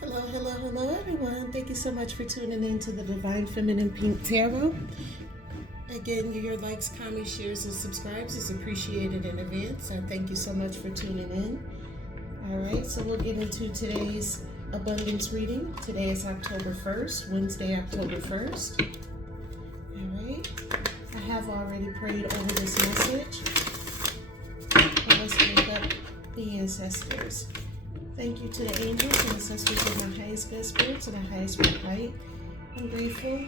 Hello, hello, hello, everyone. Thank you so much for tuning in to the Divine Feminine Pink Tarot. Again, your likes, comments, shares, and subscribes is appreciated in advance. I thank you so much for tuning in. All right, so we'll get into today's abundance reading. Today is October 1st, Wednesday, October 1st. All right, I have already prayed over this message. Let's wake up the ancestors. Thank you to the angels and ancestors of my highest good spirits and the highest good light. I'm grateful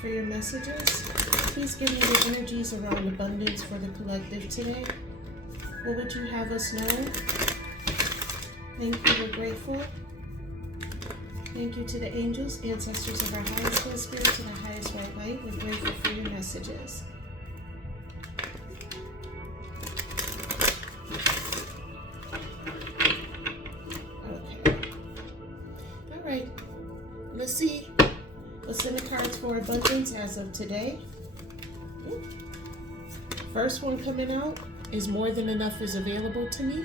for your messages. Please give me the energies around abundance for the collective today. What would you have us know? Thank you, we're grateful. Thank you to the angels, ancestors of our highest good spirits and the highest white light. We're grateful for your messages. Let's see what's in the cards for abundance as of today. First one coming out is more than enough is available to me.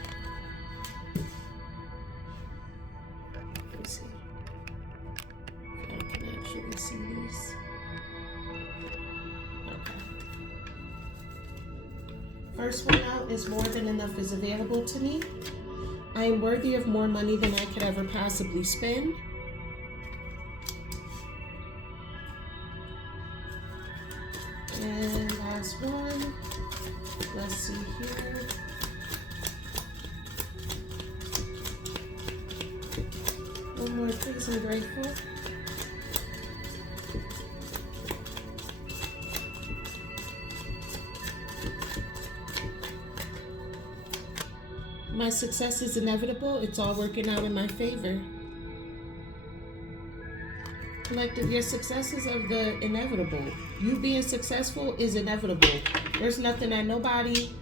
Let's see if I can actually see these. Okay. First one out is more than enough is available to me. I am worthy of more money than I could ever possibly spend. And last one, let's see here. One more, please, I'm grateful. My success is inevitable. It's all working out in my favor. Collective, your successes of the inevitable. You being successful is inevitable. There's nothing that nobody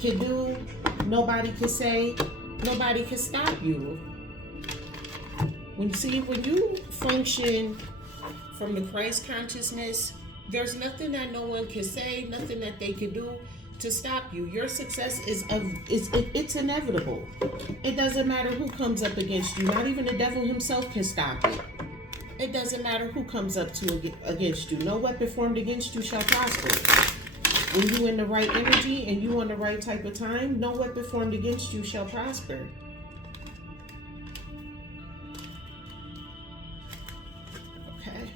can do, nobody can say, nobody can stop you. When you function from the Christ consciousness, there's nothing that no one can say, nothing that they can do to stop you. Your success it's inevitable. It doesn't matter who comes up against you. Not even the devil himself can stop it. It doesn't matter who comes up against you. No weapon formed against you shall prosper. When you in the right energy and you on the right type of time, no weapon formed against you shall prosper. Okay.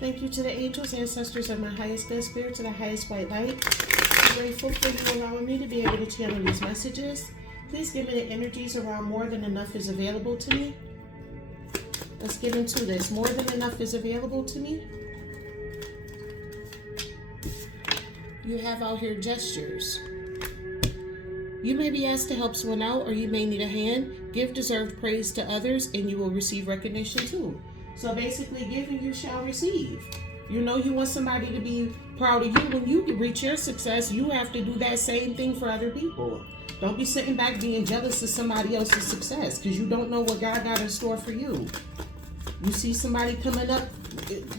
Thank you to the angels, ancestors of my highest good spirits, and the highest white light. I'm grateful for you allowing me to be able to channel these messages. Please give me the energies around more than enough is available to me. Let's get into this. More than enough is available to me. You have out here gestures. You may be asked to help someone out, or you may need a hand. Give deserved praise to others and you will receive recognition too. So basically, give and you shall receive. You know, you want somebody to be proud of you. When you reach your success, you have to do that same thing for other people. Don't be sitting back being jealous of somebody else's success, because you don't know what God got in store for you. You see somebody coming up,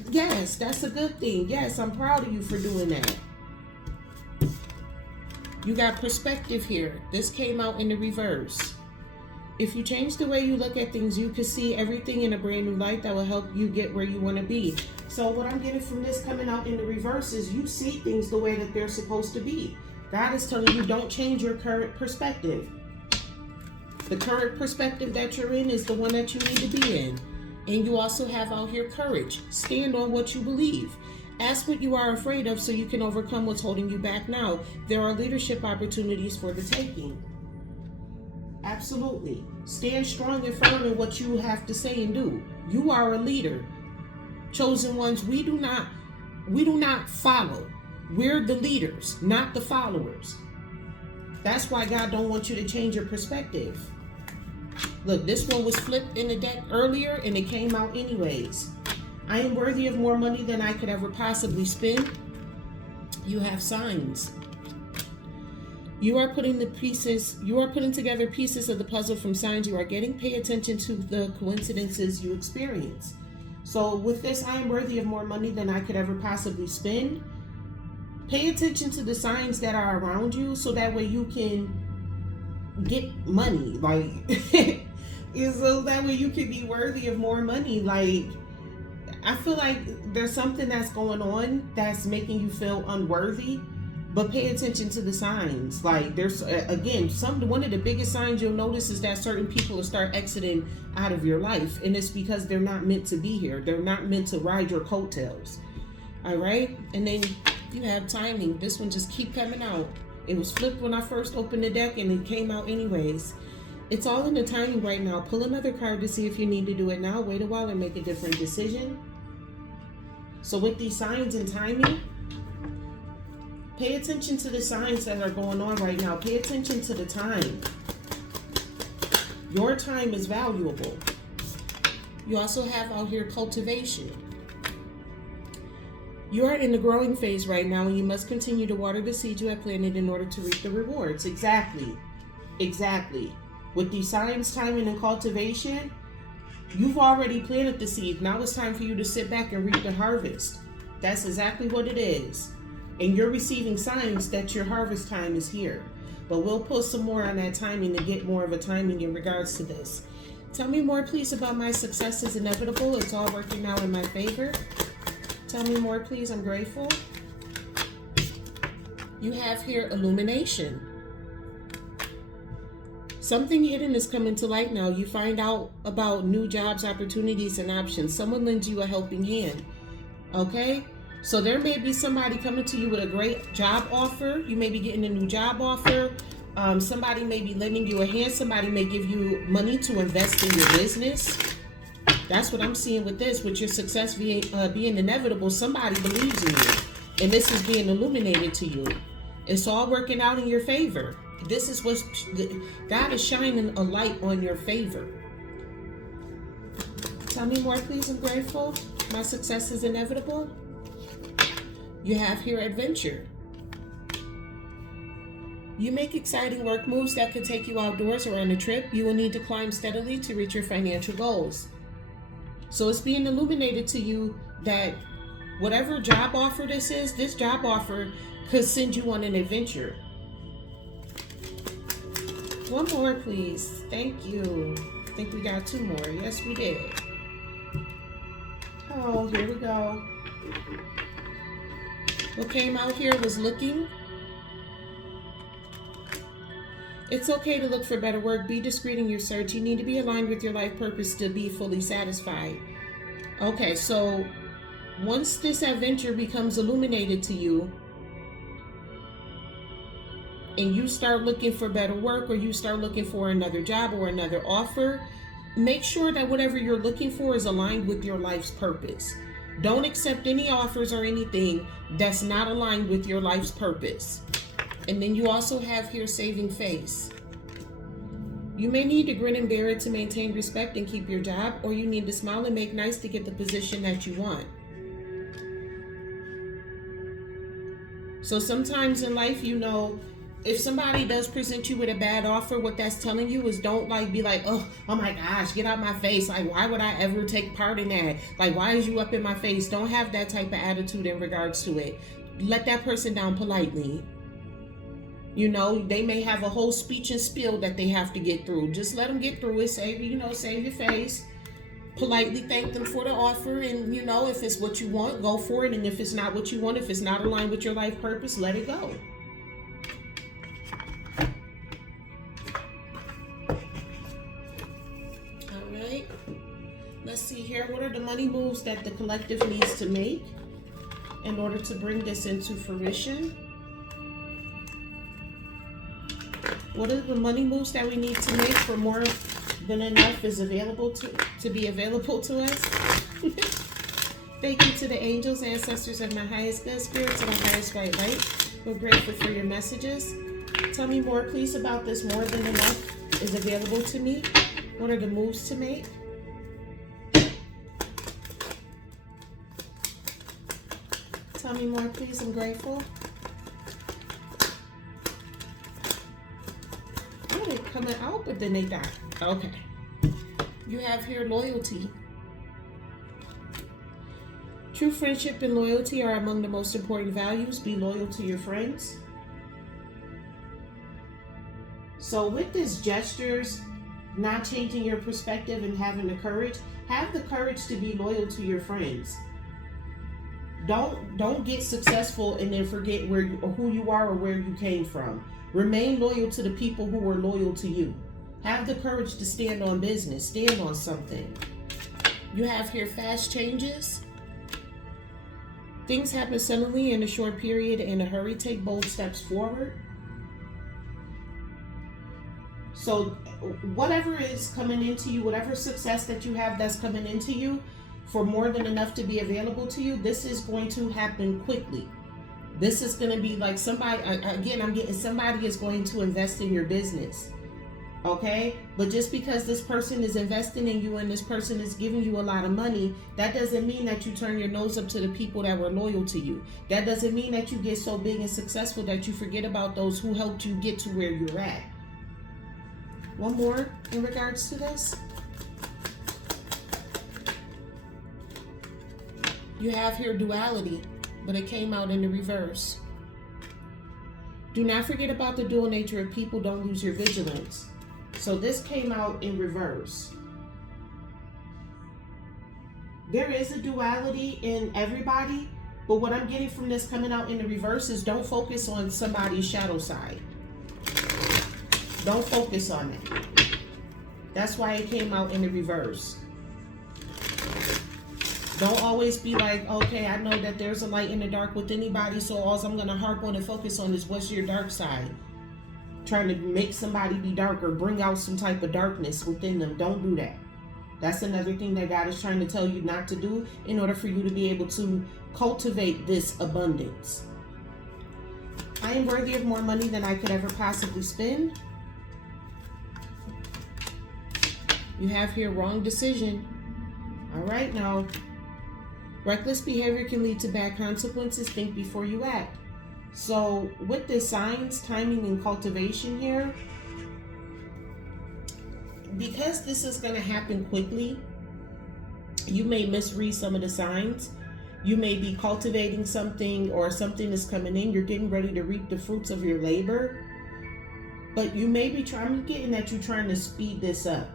yes, that's a good thing. Yes, I'm proud of you for doing that. You got perspective here. This came out in the reverse. If you change the way you look at things, you can see everything in a brand new light that will help you get where you want to be. So what I'm getting from this coming out in the reverse is you see things the way that they're supposed to be. God is telling you, don't change your current perspective. The current perspective that you're in is the one that you need to be in. And you also have out here courage. Stand on what you believe. Ask what you are afraid of so you can overcome what's holding you back now. There are leadership opportunities for the taking. Absolutely. Stand strong and firm in what you have to say and do. You are a leader. Chosen ones, we do not follow. We're the leaders, not the followers. That's why God don't want you to change your perspective. Look, this one was flipped in the deck earlier and it came out anyways. I am worthy of more money than I could ever possibly spend. You have signs. You are putting together pieces of the puzzle from signs you are getting. Pay attention to the coincidences you experience. So with this, I am worthy of more money than I could ever possibly spend. Pay attention to the signs that are around you so that way you can get money. Like So that way you can be worthy of more money. Like, I feel like there's something that's going on that's making you feel unworthy, but pay attention to the signs. Like, there's again, one of the biggest signs you'll notice is that certain people will start exiting out of your life, and it's because they're not meant to be here. They're not meant to ride your coattails. All right, and then you have timing. This one just keep coming out. It was flipped when I first opened the deck, and it came out anyways. It's all in the timing right now. Pull another card to see if you need to do it now. Wait a while and make a different decision. So with these signs and timing, pay attention to the signs that are going on right now. Pay attention to the time. Your time is valuable. You also have out here cultivation. You are in the growing phase right now, and you must continue to water the seeds you have planted in order to reap the rewards. Exactly. With these signs, timing, and cultivation, you've already planted the seed. Now it's time for you to sit back and reap the harvest. That's exactly what it is. And you're receiving signs that your harvest time is here. But we'll put some more on that timing to get more of a timing in regards to this. Tell me more, please, about my success is inevitable. It's all working out in my favor. Tell me more, please. I'm grateful. You have here illumination. Something hidden is coming to light now. You find out about new jobs, opportunities, and options. Someone lends you a helping hand. Okay? So there may be somebody coming to you with a great job offer. You may be getting a new job offer. Somebody may be lending you a hand. Somebody may give you money to invest in your business. That's what I'm seeing with this. With your success being inevitable, somebody believes in you. And this is being illuminated to you. It's all working out in your favor. This is what God is shining a light on your favor. Tell me more, please. I'm grateful. My success is inevitable. You have here adventure. You make exciting work moves that could take you outdoors or on a trip. You will need to climb steadily to reach your financial goals. So it's being illuminated to you that whatever job offer this is, this job offer could send you on an adventure. One more, please. Thank you. I think we got two more. Yes, we did. Oh, here we go. What came out here was looking. It's okay to look for better work. Be discreet in your search. You need to be aligned with your life purpose to be fully satisfied. Okay, so once this adventure becomes illuminated to you, and you start looking for better work, or you start looking for another job or another offer, make sure that whatever you're looking for is aligned with your life's purpose. Don't accept any offers or anything that's not aligned with your life's purpose. And then you also have here saving face. You may need to grin and bear it to maintain respect and keep your job, or you need to smile and make nice to get the position that you want. So sometimes in life, if somebody does present you with a bad offer, what that's telling you is don't be like, oh my gosh, get out my face. Like, why would I ever take part in that? Like, why is you up in my face? Don't have that type of attitude in regards to it. Let that person down politely. They may have a whole speech and spiel that they have to get through. Just let them get through it. Save your face. Politely thank them for the offer. And, if it's what you want, go for it. And if it's not what you want, if it's not aligned with your life purpose, let it go. Let's see here. What are the money moves that the collective needs to make in order to bring this into fruition? What are the money moves that we need to make for more than enough is available to be available to us? Thank you to the angels, ancestors, and my highest good spirits and my highest white light. We're grateful for your messages. Tell me more, please, about this more than enough is available to me. What are the moves to make? Tell me more, please. I'm grateful. Oh, they're coming out, but then they die. Okay. You have here loyalty. True friendship and loyalty are among the most important values. Be loyal to your friends. So with this gestures, not changing your perspective and having the courage. Have the courage to be loyal to your friends. Don't get successful and then forget who you are or where you came from. Remain loyal to the people who were loyal to you. Have the courage to stand on business, stand on something. You have here fast changes. Things happen suddenly in a short period. In a hurry, take bold steps forward. So whatever is coming into you, whatever success that you have that's coming into you, for more than enough to be available to you, this is going to happen quickly. This is going to be like somebody, again, I'm getting somebody is going to invest in your business. Okay? But just because this person is investing in you and this person is giving you a lot of money, that doesn't mean that you turn your nose up to the people that were loyal to you. That doesn't mean that you get so big and successful that you forget about those who helped you get to where you're at. One more in regards to this. You have here duality, but it came out in the reverse. Do not forget about the dual nature of people. Don't lose your vigilance. So this came out in reverse. There is a duality in everybody, but what I'm getting from this coming out in the reverse is don't focus on somebody's shadow side. Don't focus on that. That's why it came out in the reverse. Don't always be like, okay, I know that there's a light in the dark with anybody, so all I'm going to harp on and focus on is what's your dark side. Trying to make somebody be dark or bring out some type of darkness within them. Don't do that. That's another thing that God is trying to tell you not to do in order for you to be able to cultivate this abundance. I am worthy of more money than I could ever possibly spend. You have here wrong decision. All right, now. Reckless behavior can lead to bad consequences. Think before you act. So with the signs, timing, and cultivation here, because this is going to happen quickly, you may misread some of the signs. You may be cultivating something or something is coming in. You're getting ready to reap the fruits of your labor. But you may be I'm getting that you're trying to speed this up.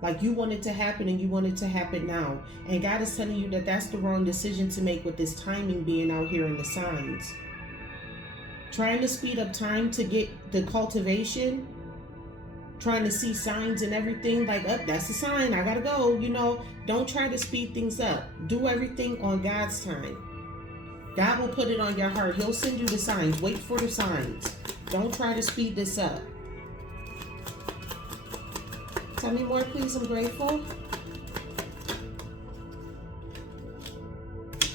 Like you want it to happen and you want it to happen now. And God is telling you that that's the wrong decision to make with this timing being out here in the signs. Trying to speed up time to get the cultivation, trying to see signs and everything like, oh, that's a sign, I gotta go. You know, don't try to speed things up. Do everything on God's time. God will put it on your heart. He'll send you the signs. Wait for the signs. Don't try to speed this up. Tell me more, please. I'm grateful.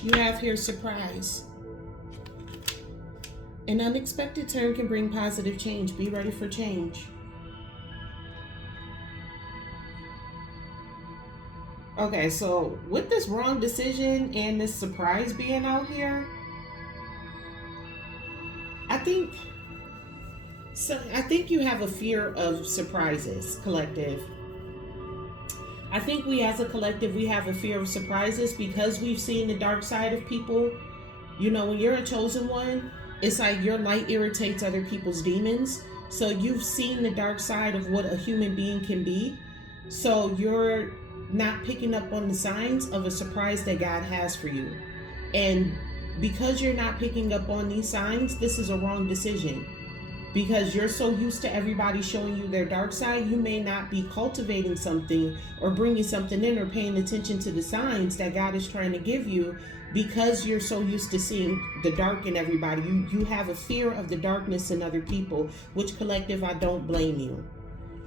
You have here surprise. An unexpected turn can bring positive change. Be ready for change. Okay, so with this wrong decision and this surprise being out here, I think you have a fear of surprises, collective. I think we as a collective, we have a fear of surprises because we've seen the dark side of people. You know, when you're a chosen one, it's like your light irritates other people's demons. So you've seen the dark side of what a human being can be. So you're not picking up on the signs of a surprise that God has for you. And because you're not picking up on these signs, this is a wrong decision. Because you're so used to everybody showing you their dark side, you may not be cultivating something or bringing something in or paying attention to the signs that God is trying to give you because you're so used to seeing the dark in everybody. You have a fear of the darkness in other people, which collective, I don't blame you.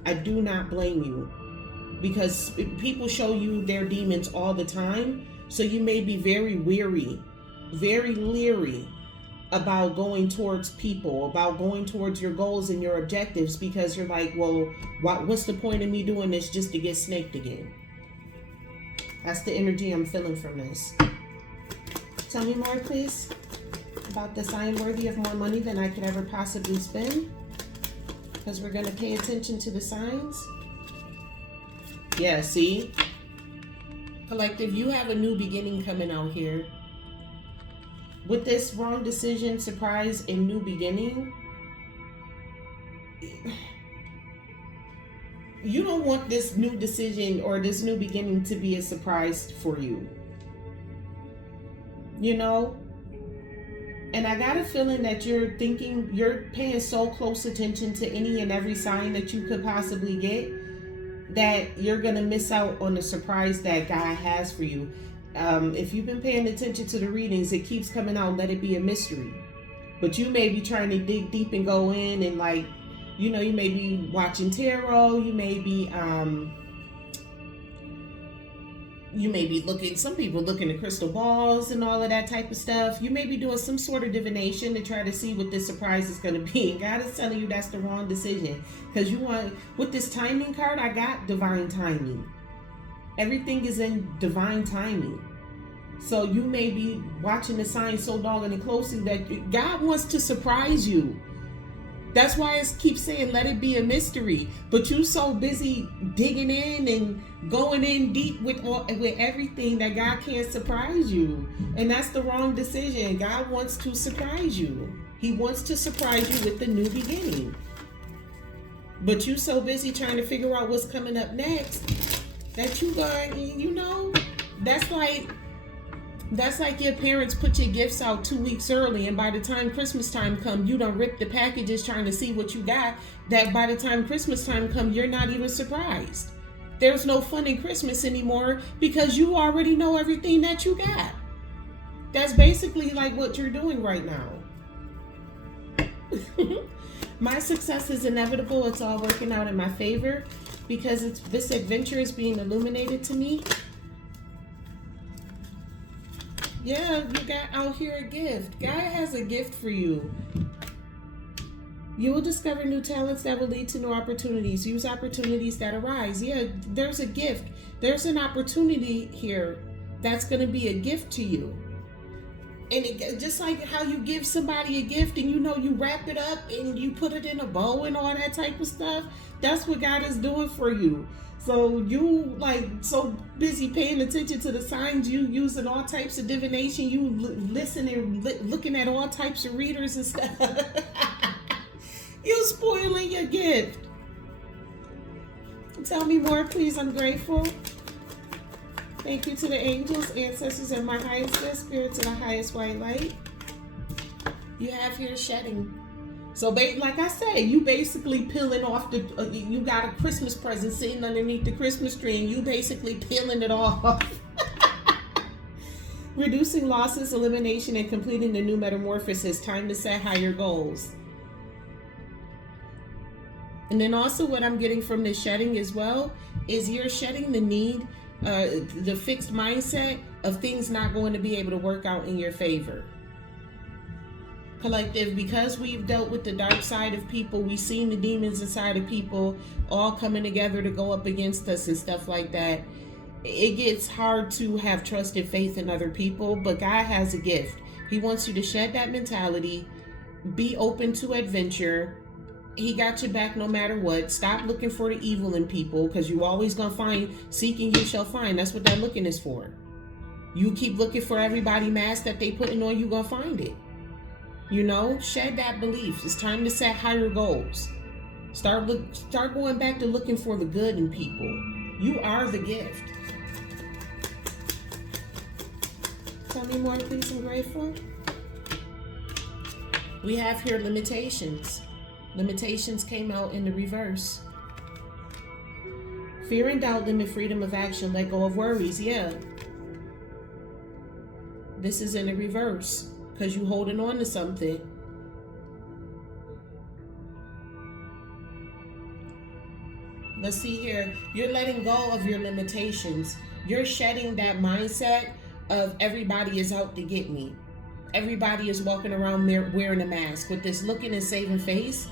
I do not blame you because people show you their demons all the time. So you may be very weary, very leery about going towards people, about going towards your goals and your objectives because you're like, well, what's the point of me doing this just to get snaked again? That's the energy I'm feeling from this. Tell me more, please, about this. I am worthy of more money than I could ever possibly spend because we're going to pay attention to the signs. Yeah, see? Collective, you have a new beginning coming out here. With this wrong decision, surprise, and new beginning, You don't want this new decision or this new beginning to be a surprise for you. You know? And I got a feeling that you're paying so close attention to any and every sign that you could possibly get that you're going to miss out on the surprise that God has for you. If you've been paying attention to the readings, it keeps coming out, let it be a mystery. But you may be trying to dig deep and go in and like, you know, you may be watching tarot, you may be looking, some people looking at crystal balls and all of that type of stuff. You may be doing some sort of divination to try to see what this surprise is going to be. And God is telling you that's the wrong decision. Because you want, with this timing card, I got divine timing. Everything is in divine timing. So you may be watching the signs so doggone and closely that God wants to surprise you. That's why it keeps saying, let it be a mystery. But you're so busy digging in and going in deep with everything that God can't surprise you. And that's the wrong decision. God wants to surprise you. He wants to surprise you with the new beginning. But you're so busy trying to figure out what's coming up next that you going, you know, that's like your parents put your gifts out 2 weeks early, and by the time Christmas time come, you done rip the packages trying to see what you got, that by the time Christmas time come, you're not even surprised. There's no fun in Christmas anymore because you already know everything that you got. That's basically like what you're doing right now. My success is inevitable. It's all working out in my favor because this adventure is being illuminated to me. Yeah, you got out here a gift. God has a gift for you. You will discover new talents that will lead to new opportunities. Use opportunities that arise. Yeah, there's a gift. There's an opportunity here that's going to be a gift to you. And it, just like how you give somebody a gift and you know you wrap it up and you put it in a bow and all that type of stuff, that's what God is doing for you. So you like so busy paying attention to the signs, you using all types of divination, you listening, looking at all types of readers and stuff. You spoiling your gift. Tell me more, please. I'm grateful. Thank you to the angels, ancestors, and my highest good spirits of the highest white light. You have here shedding. So, like I said, you basically peeling off you got a Christmas present sitting underneath the Christmas tree, and you basically peeling it off. Reducing losses, elimination, and completing the new metamorphosis. Time to set higher goals. And then also what I'm getting from this shedding as well is you're shedding the need, the fixed mindset of things not going to be able to work out in your favor. Collective, because we've dealt with the dark side of people, we've seen the demons inside of people all coming together to go up against us and stuff like that. It gets hard to have trust and faith in other people, but God has a gift. He wants you to shed that mentality, be open to adventure. He got your back no matter what. Stop looking for the evil in people, because you always gonna find, seeking you shall find. That's what that looking is for. You keep looking for everybody mask that they putting on, you gonna find it. You know, shed that belief. It's time to set higher goals. Start going back to looking for the good in people. You are the gift. Tell me more, please. I'm grateful. We have here limitations. Limitations came out in the reverse. Fear and doubt limit freedom of action. Let go of worries. Yeah. This is in the reverse because you're holding on to something. Let's see here. You're letting go of your limitations. You're shedding that mindset of everybody is out to get me. Everybody is walking around wearing a mask with this looking and saving face.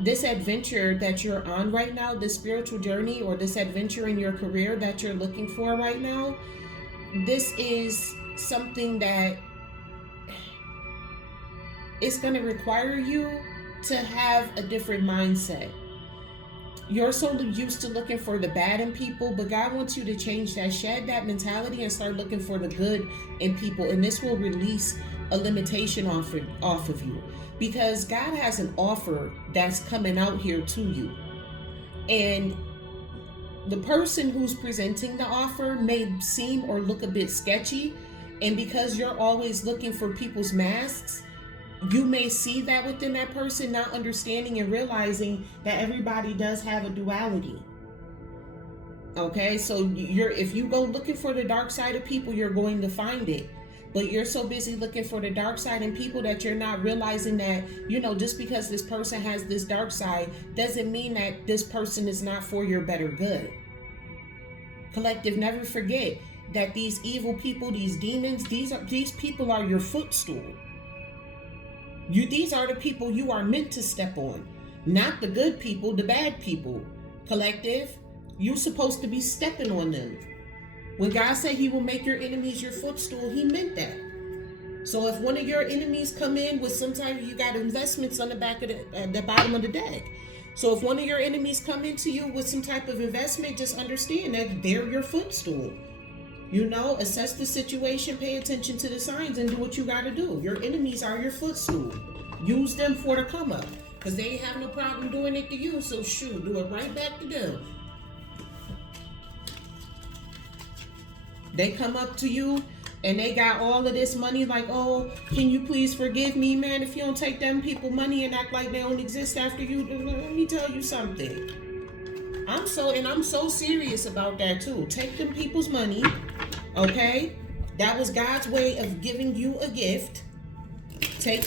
This adventure that you're on right now, this spiritual journey or this adventure in your career that you're looking for right now, this is something that it's going to require you to have a different mindset. You're so used to looking for the bad in people, but God wants you to change that, shed that mentality and start looking for the good in people. And this will release a limitation off of you, because God has an offer that's coming out here to you. And the person who's presenting the offer may seem or look a bit sketchy, and because you're always looking for people's masks, you may see that within that person, not understanding and realizing that everybody does have a duality. Okay, so if you go looking for the dark side of people, you're going to find it. But you're so busy looking for the dark side in people that you're not realizing that, just because this person has this dark side doesn't mean that this person is not for your better good. Collective, never forget that these evil people, these demons, these people are your footstool. These are the people you are meant to step on, not the good people, the bad people. Collective, you're supposed to be stepping on them. When God said he will make your enemies your footstool, he meant that. So if one of your enemies come in with some type, you got investments on the back of the bottom of the deck. So if one of your enemies come into you with some type of investment, just understand that they're your footstool. Assess the situation, pay attention to the signs, and do what you got to do. Your enemies are your footstool. Use them for the come up, because they ain't have no problem doing it to you. So shoot, do it right back to them. They come up to you and they got all of this money, like, oh, can you please forgive me, man, if you don't take them people money and act like they don't exist after you. Let me tell you something. I'm so serious about that too. Take them people's money, okay? That was God's way of giving you a gift. Take